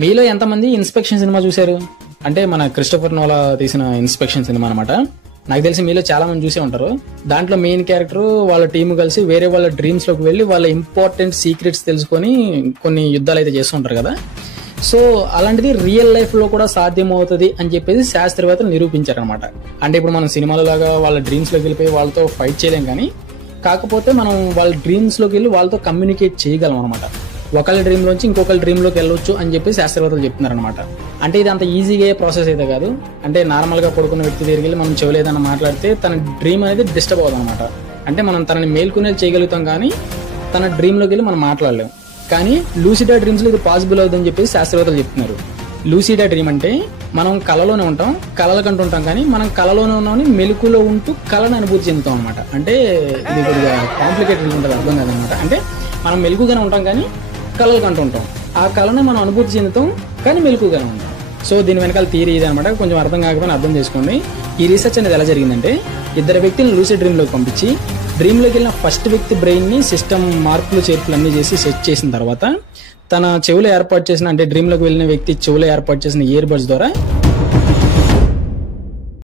మీలో ఎంతమంది inspection cinema చూశారు? అంటే మన క్రిస్టోఫర్ నోలా తీసిన ఇన్స్పెక్షన్ సినిమా అనమాట. నాకు తెలిసి మీలో చాలా మంది చూసే ఉంటారు. దాంట్లో మెయిన్ క్యారెక్టర్ వాళ్ళ టీం కలిసి వేరే వాళ్ళ డ్రీమ్స్ లోకి వెళ్ళి వాళ్ళ ఇంపార్టెంట్ సీక్రెట్స్ తెలుసుకొని కొన్ని యుద్ధాలు అయితే చేస్తుంటారు కదా. సో అలాంటిది రియల్ లైఫ్ లో కూడా సాధ్యమవుతుంది అని చెప్పేసి శాస్త్రవేత్తలు నిరూపించారనమాట. అంటే ఇప్పుడు మనం సినిమాలో లాగా వాళ్ళ డ్రీమ్స్ లోకి వెళ్ళిపోయి వాళ్ళతో ఫైట్ చేయలేం, కానీ కాకపోతే మనం వాళ్ళ డ్రీమ్స్ లోకి వెళ్ళి వాళ్ళతో కమ్యూనికేట్ చేయగలం అనమాట. ఒకళ్ళ డ్రీమ్ లోంచి ఇంకొకళ్ళ డ్రీమ్ లోకి వెళ్ళొచ్చు అని చెప్పి శాస్త్రవేత్తలు చెప్తున్నారు అనమాట. అంటే ఇది అంత ఈజీగా ప్రాసెస్ అయితే కాదు. అంటే నార్మల్ గా పడుకున్న వ్యక్తి దగ్గరికి వెళ్ళి మనం చెవులేదన్న మాట్లాడితే తన డ్రీమ్ అనేది డిస్టర్బ్ అవుతుంది అనమాట. అంటే మనం తనని మేల్కొనేది చేయగలుగుతాం, కానీ తన డ్రీమ్ లోకి వెళ్ళి మనం మాట్లాడలేం. కానీ లూసిడా డ్రీమ్స్ లో ఇది పాసిబుల్ అవుతుందని చెప్పి శాస్త్రవేత్తలు చెప్తున్నారు. లూసిడా డ్రీమ్ అంటే మనం కళలోనే ఉంటాం, కళల కంటూ ఉంటాం, కానీ మనం కళలోనే ఉన్నామని మెలకులో ఉంటూ కళను అనుభూతి చెందుతాం అనమాట. అంటే ఇది కొద్దిగా కాంప్లికేటెడ్ ఉంటుంది, అర్థం కాదనమాట. అంటే మనం మెలకుగానే ఉంటాం కానీ కళలు కంటూ ఉంటాం, ఆ కళను మనం అనుభూతి చెందుతాం కానీ మెలకుగానే ఉంటాం. సో దీని వెనకాల థియరీ ఇది అనమాట. కొంచెం అర్థం కాకపోయినా అర్థం చేసుకోండి. ఈ రీసెర్చ్ అనేది ఎలా జరిగిందంటే, 2 వ్యక్తులను లూసిడ్ డ్రీమ్ లోకి పంపించి డ్రీమ్ లోకి వెళ్ళిన ఫస్ట్ వ్యక్తి బ్రెయిన్ ని సిస్టమ్ మార్పులు చేర్పులు అన్ని చేసి సెట్ చేసిన తర్వాత తన చెవులో ఏర్పాటు చేసిన, అంటే డ్రీమ్ లోకి వెళ్ళిన వ్యక్తి చెవులో ఏర్పాటు చేసిన ఇయర్ బడ్స్ ద్వారా